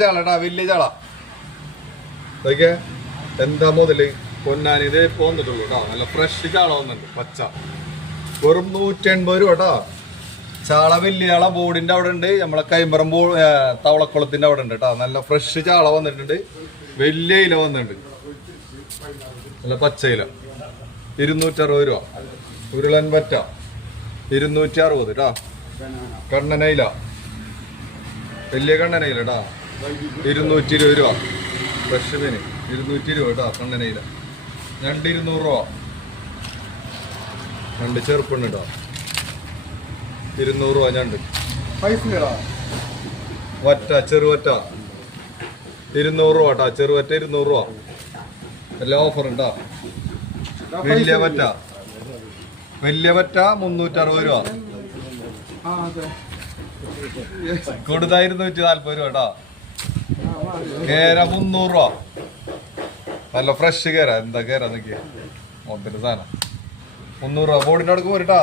ചാളടാ, വലിയ ചാള. ഇതൊക്കെ എന്താ മുതല് പൊന്നാനി ഇത് ഇപ്പൊ വന്നിട്ടുള്ളൂ കേട്ടോ. നല്ല ഫ്രഷ് ചാള വന്നിട്ടുണ്ട്, പച്ച. വെറും 180 രൂപ കേട്ടോ. ചാള വലിയ ചാള ബോർഡിന്റെ അവിടെ ഉണ്ട്, നമ്മളെ കൈമ്പറം തവളക്കുളത്തിന്റെ അവിടെ ഉണ്ട് കേട്ടോ. നല്ല ഫ്രഷ് ചാള വന്നിട്ടുണ്ട്, വലിയ ഇല വന്നിട്ടുണ്ട്, നല്ല പച്ച ഇല. 260 രൂപ. ഉരുളൻ പറ്റ 260 കേട്ടോ. കണ്ണനയില, വലിയ കണ്ണനയില കേട്ടോ, 220 രൂപ. ഫ്രഷ് മീന് 220 രൂപ കേട്ടോ. കണ്ണനയില ഞണ്ട് 200 രൂപ. ഞണ്ട് ചെറുപ്പുണ്ട് കേട്ടോ, 200 രൂപ ഞണ്ട്. വറ്റ, ചെറുവറ്റ 200 രൂപ കേട്ടോ. ചെറുവറ്റ 200 രൂപ. എല്ലാം ഓഫർ ഉണ്ടോ. വലിയ പറ്റ 360 രൂപ. കൊടുത്ത 240 രൂപ കേട്ടോ. കേര 300 രൂപ. നല്ല ഫ്രഷ് കേര. എന്താ കേര നോക്കിയ മൊത്തത്തിൽ സാധനം 300 രൂപ. ബോർഡിന്റെ അടുക്ക് പോരട്ടാ.